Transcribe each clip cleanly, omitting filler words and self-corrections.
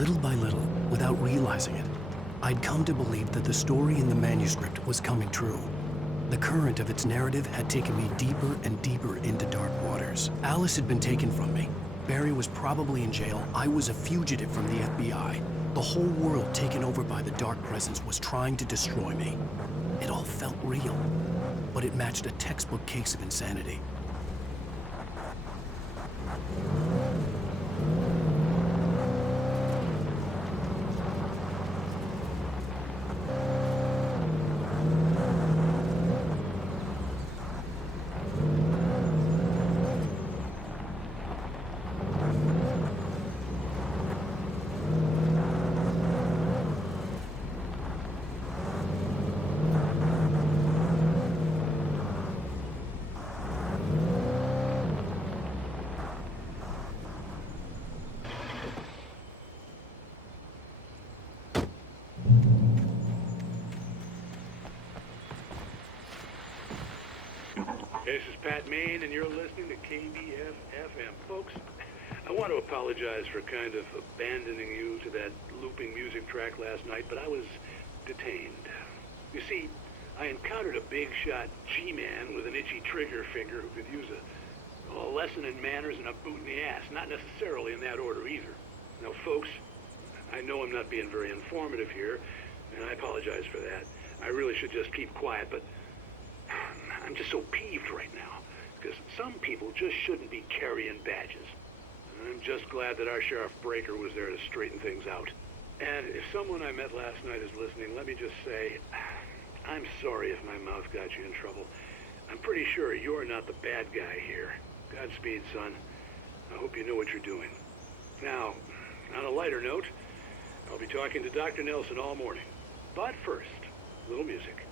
Little by little, without realizing it, I'd come to believe that the story in the manuscript was coming true. The current of its narrative had taken me deeper and deeper into dark waters. Alice had been taken from me. Barry was probably in jail. I was a fugitive from the FBI. The whole world taken over by the Dark Presence was trying to destroy me. It all felt real, but it matched a textbook case of insanity. This is Pat Main, and you're listening to KBF-FM. Folks, I want to apologize for kind of abandoning you to that looping music track last night, but I was detained. You see, I encountered a big-shot G-man with an itchy trigger finger who could use a lesson in manners and a boot in the ass, not necessarily in that order either. Now, folks, I know I'm not being very informative here, and I apologize for that. I really should just keep quiet, but I'm just so peeved right now, because some people just shouldn't be carrying badges. And I'm just glad that our Sheriff Breaker was there to straighten things out. And if someone I met last night is listening, let me just say, I'm sorry if my mouth got you in trouble. I'm pretty sure you're not the bad guy here. Godspeed, son. I hope you know what you're doing. Now, on a lighter note, I'll be talking to Dr. Nelson all morning. But first, a little music.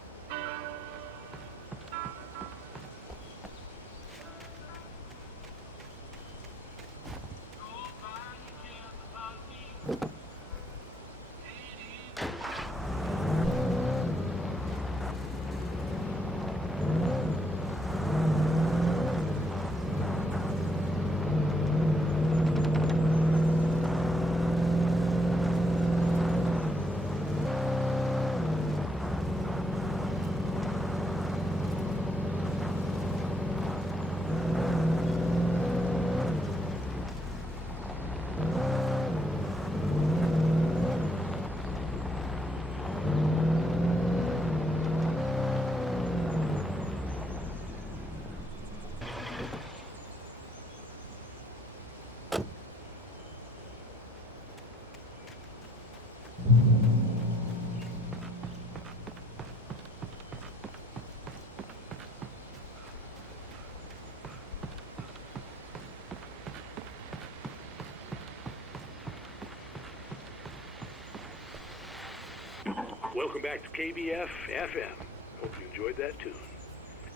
Welcome back to KBF-FM. Hope you enjoyed that tune.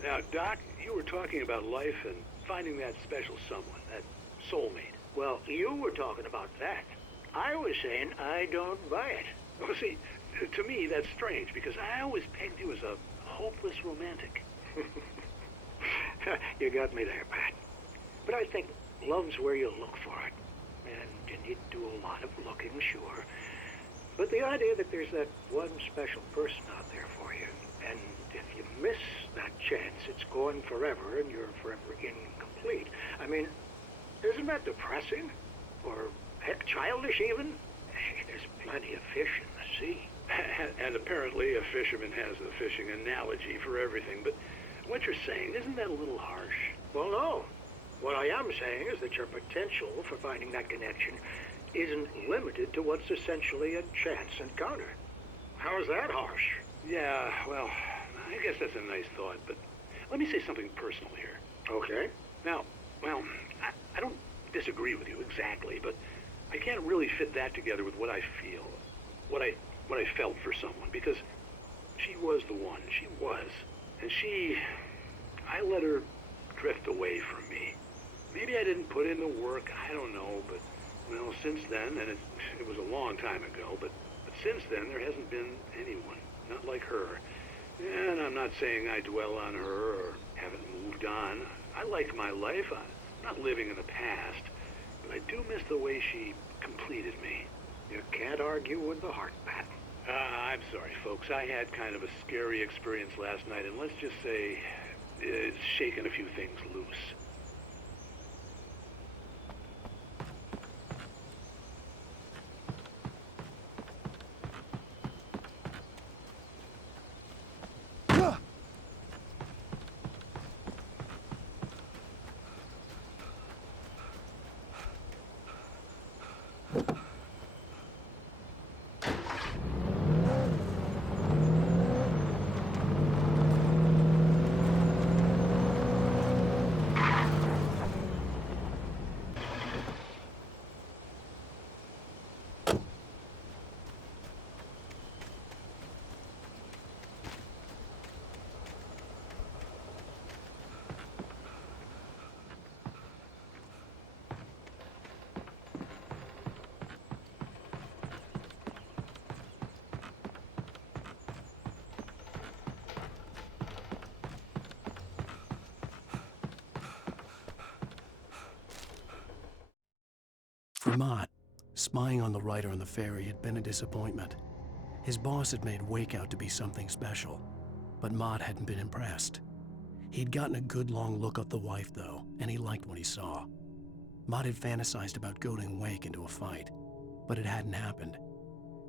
Now, Doc, you were talking about life and finding that special someone, that soulmate. Well, you were talking about that. I was saying I don't buy it. Well, see, to me, that's strange, because I always pegged you as a hopeless romantic. You got me there, Pat. But I think love's where you look for it. And you need to do a lot of looking, sure. But the idea that there's that one special person out there for you, and if you miss that chance, it's gone forever, and you're forever incomplete. I mean, isn't that depressing? Or, heck, childish even? Hey, there's plenty of fish in the sea. And apparently a fisherman has a fishing analogy for everything, but what you're saying, isn't that a little harsh? Well, no. What I am saying is that your potential for finding that connection isn't limited to what's essentially a chance encounter. How is that harsh? Yeah, well, I guess that's a nice thought, but let me say something personal here. Okay. Now, well, I don't disagree with you exactly, but I can't really fit that together with what I feel, what I felt for someone, because she was the one. She was. And I let her drift away from me. Maybe I didn't put in the work, I don't know, but, well, since then, and it was a long time ago, but since then, there hasn't been anyone, not like her. And I'm not saying I dwell on her or haven't moved on. I like my life. I'm not living in the past, but I do miss the way she completed me. You can't argue with the heart, Pat. I'm sorry, folks. I had kind of a scary experience last night, and let's just say it's shaken a few things loose. For Mott, spying on the writer on the ferry had been a disappointment. His boss had made Wake out to be something special, but Mott hadn't been impressed. He'd gotten a good long look at the wife, though, and he liked what he saw. Mott had fantasized about goading Wake into a fight, but it hadn't happened.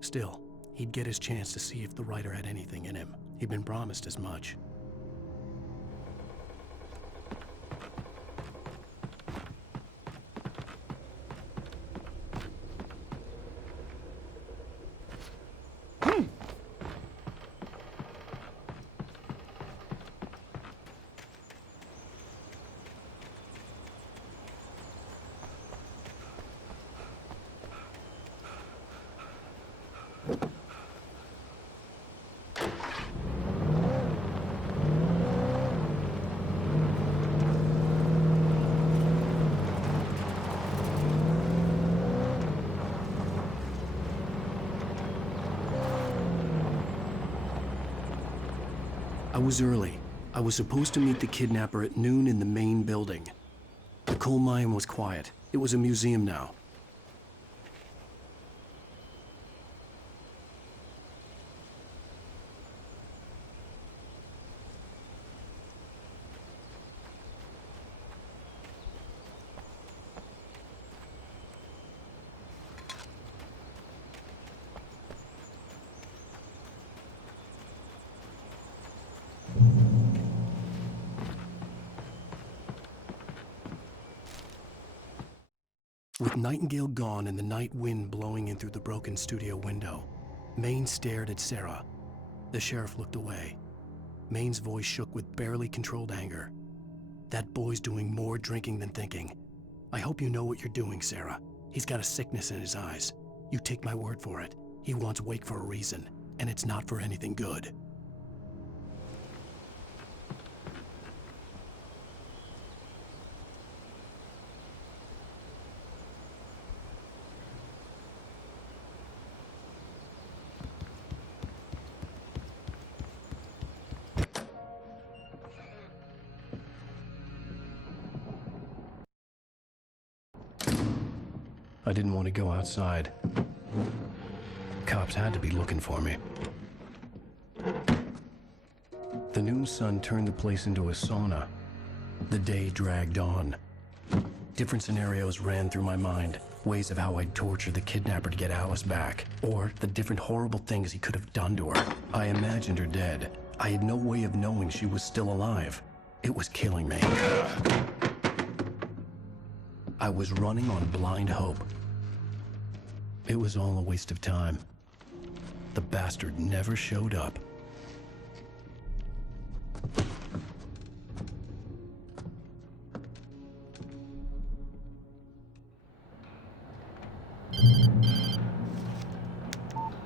Still, he'd get his chance to see if the writer had anything in him. He'd been promised as much. I was early. I was supposed to meet the kidnapper at noon in the main building. The coal mine was quiet. It was a museum now. With Nightingale gone and the night wind blowing in through the broken studio window, Maine stared at Sarah. The sheriff looked away. Maine's voice shook with barely controlled anger. That boy's doing more drinking than thinking. I hope you know what you're doing, Sarah. He's got a sickness in his eyes. You take my word for it. He wants Wake for a reason, and it's not for anything good. I didn't want to go outside. Cops had to be looking for me. The noon sun turned the place into a sauna. The day dragged on. Different scenarios ran through my mind. Ways of how I'd torture the kidnapper to get Alice back. Or the different horrible things he could have done to her. I imagined her dead. I had no way of knowing she was still alive. It was killing me. I was running on blind hope. It was all a waste of time. The bastard never showed up.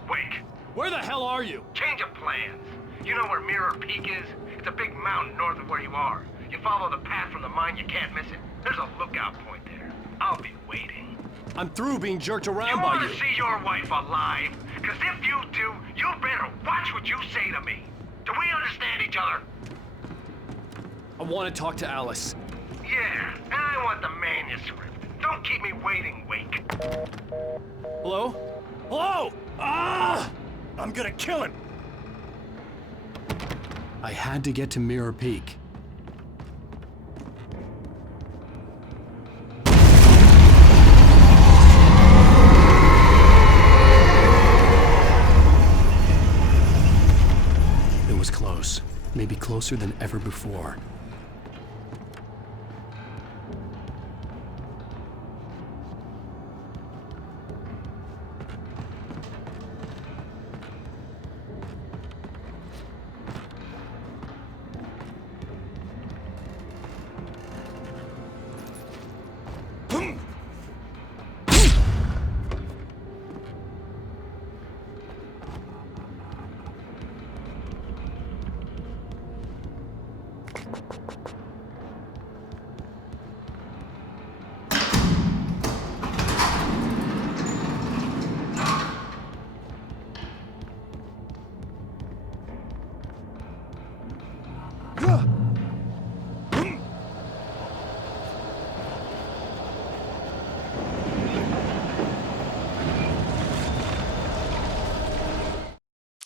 Wake! Where the hell are you? Change of plans. You know where Mirror Peak is? It's a big mountain north of where you are. You follow the path from the mine, you can't miss it. There's a lookout point there. I'll be waiting. I'm through being jerked around You by want you. to see your wife alive? Because if you do, you better watch what you say to me. Do we understand each other? I want to talk to Alice. Yeah, and I want the manuscript. Don't keep me waiting, Wake. Hello? Hello? Ah! I'm gonna kill him! I had to get to Mirror Peak. It was close, maybe closer than ever before.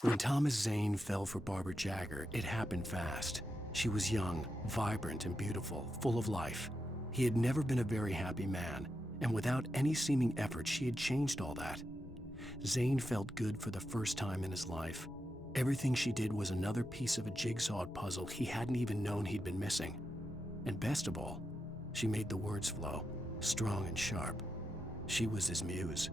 When Thomas Zane fell for Barbara Jagger, it happened fast. She was young, vibrant, and beautiful, full of life. He had never been a very happy man, and without any seeming effort, she had changed all that. Zane felt good for the first time in his life. Everything she did was another piece of a jigsaw puzzle he hadn't even known he'd been missing. And best of all, she made the words flow, strong and sharp. She was his muse.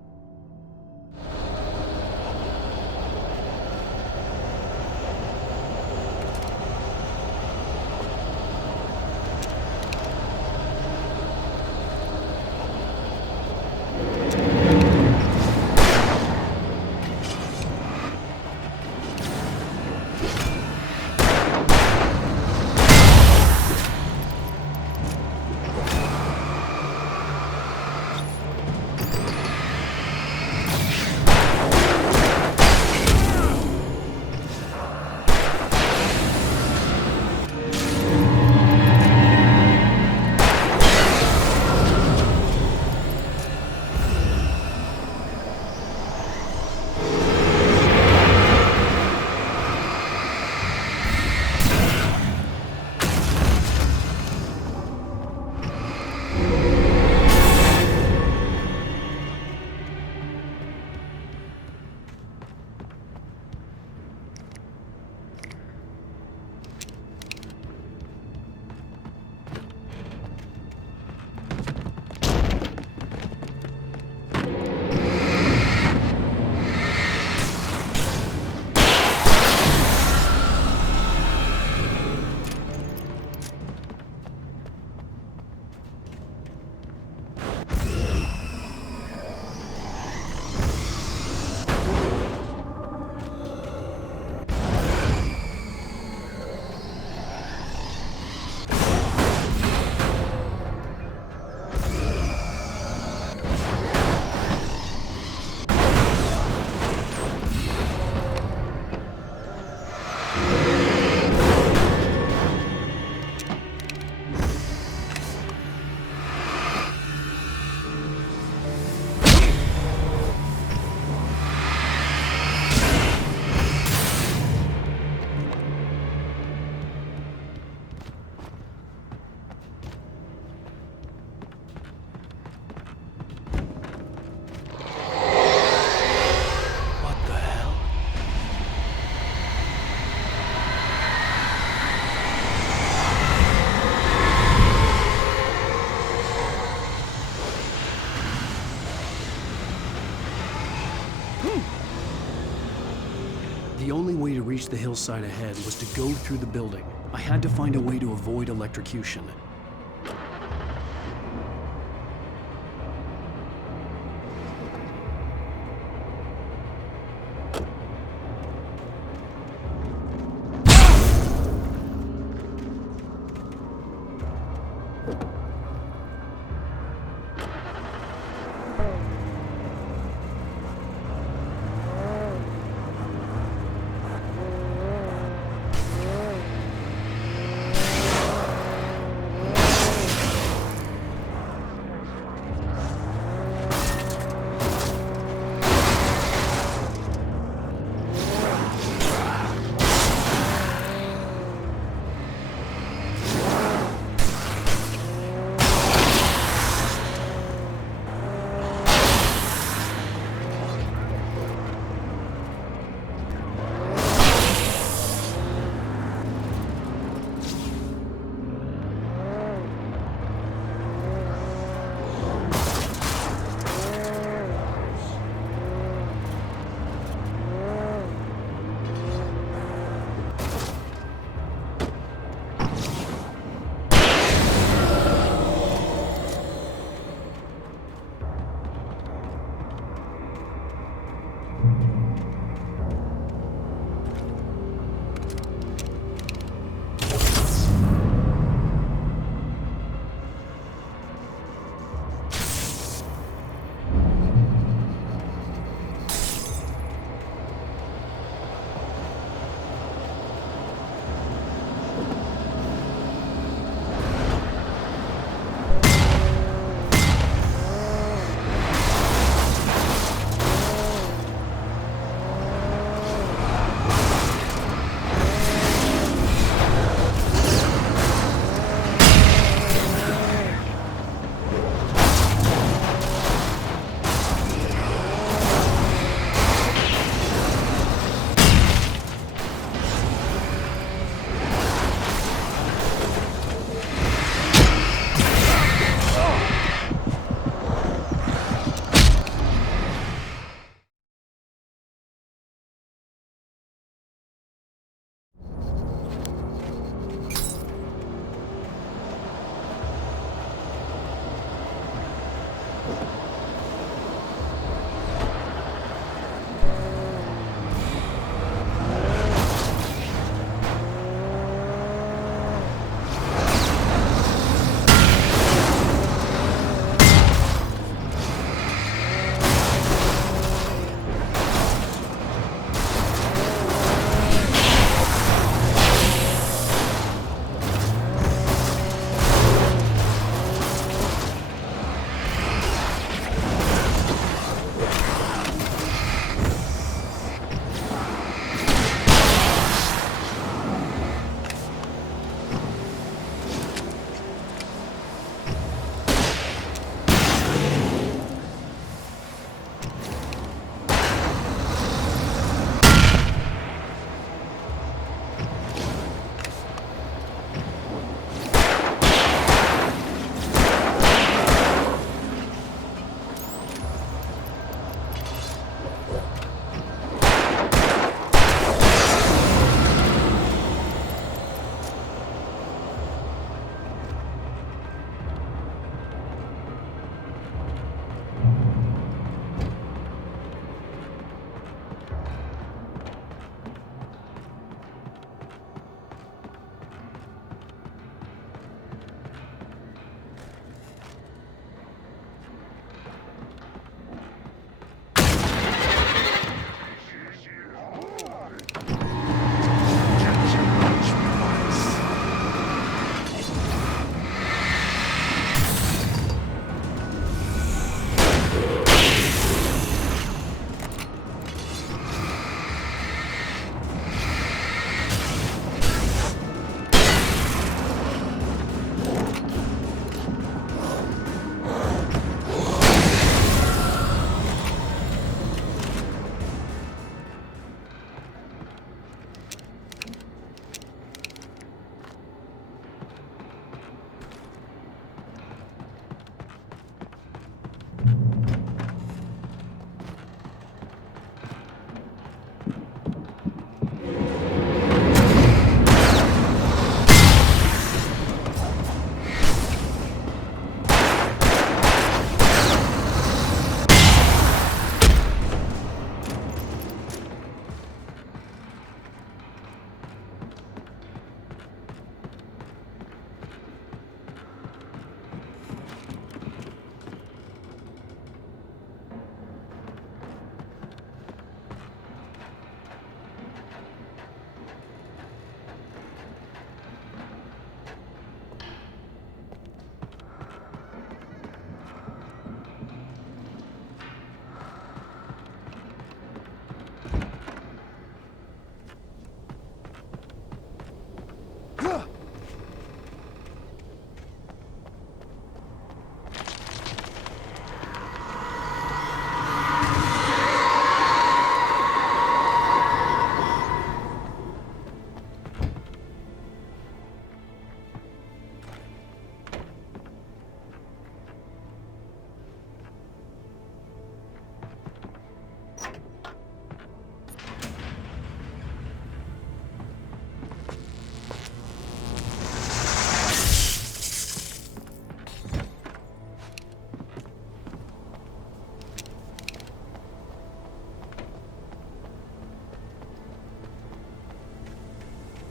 The only way to reach the hillside ahead was to go through the building. I had to find a way to avoid electrocution.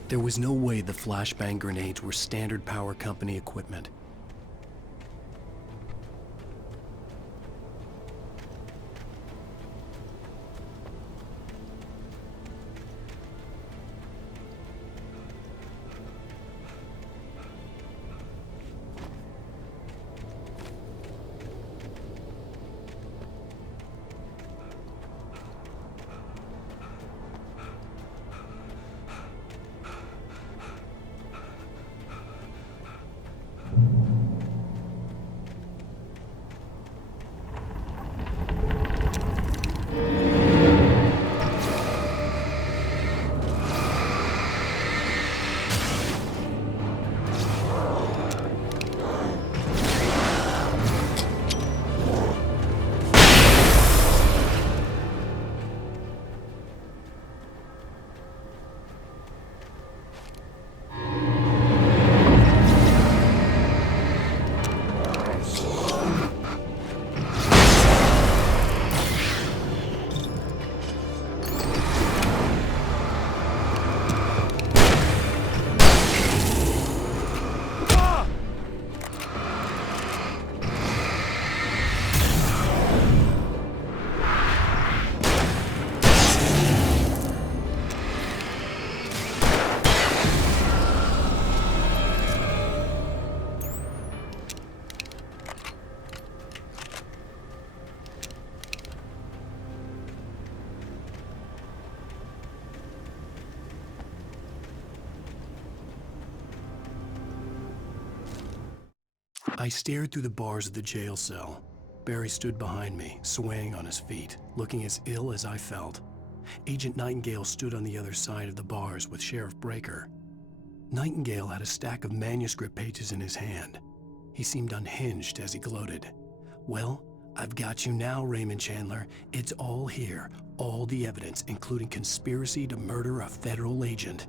There was no way the flashbang grenades were Standard Power Company equipment. I stared through the bars of the jail cell. Barry stood behind me, swaying on his feet, looking as ill as I felt. Agent Nightingale stood on the other side of the bars with Sheriff Breaker. Nightingale had a stack of manuscript pages in his hand. He seemed unhinged as he gloated. "Well, I've got you now, Raymond Chandler. It's all here, all the evidence, including conspiracy to murder a federal agent."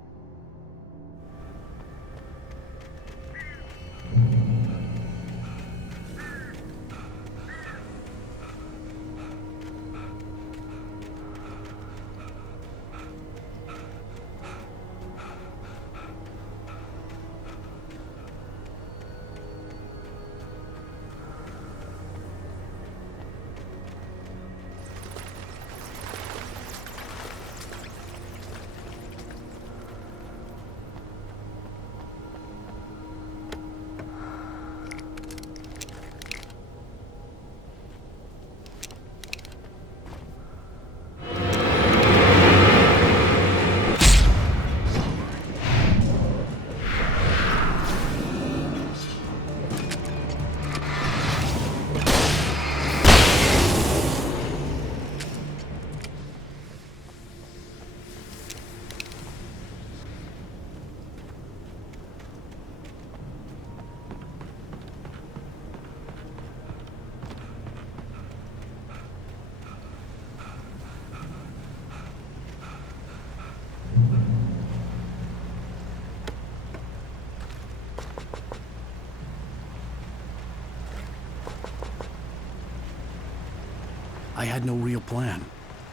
I had no real plan.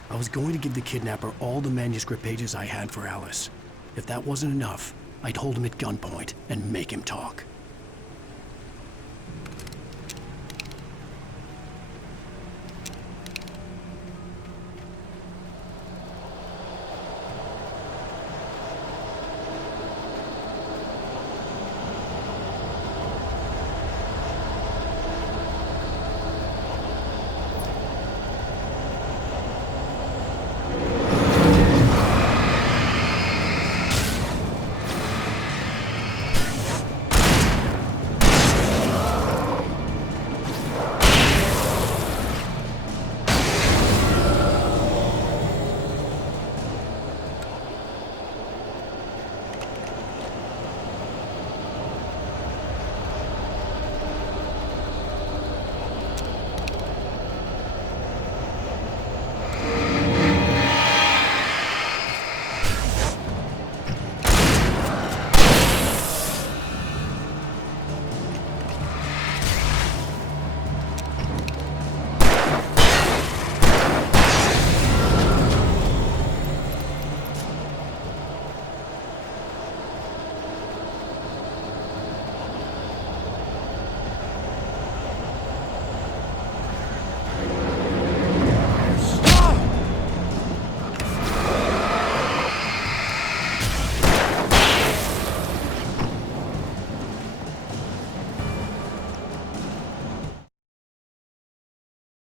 I was going to give the kidnapper all the manuscript pages I had for Alice. If that wasn't enough, I'd hold him at gunpoint and make him talk.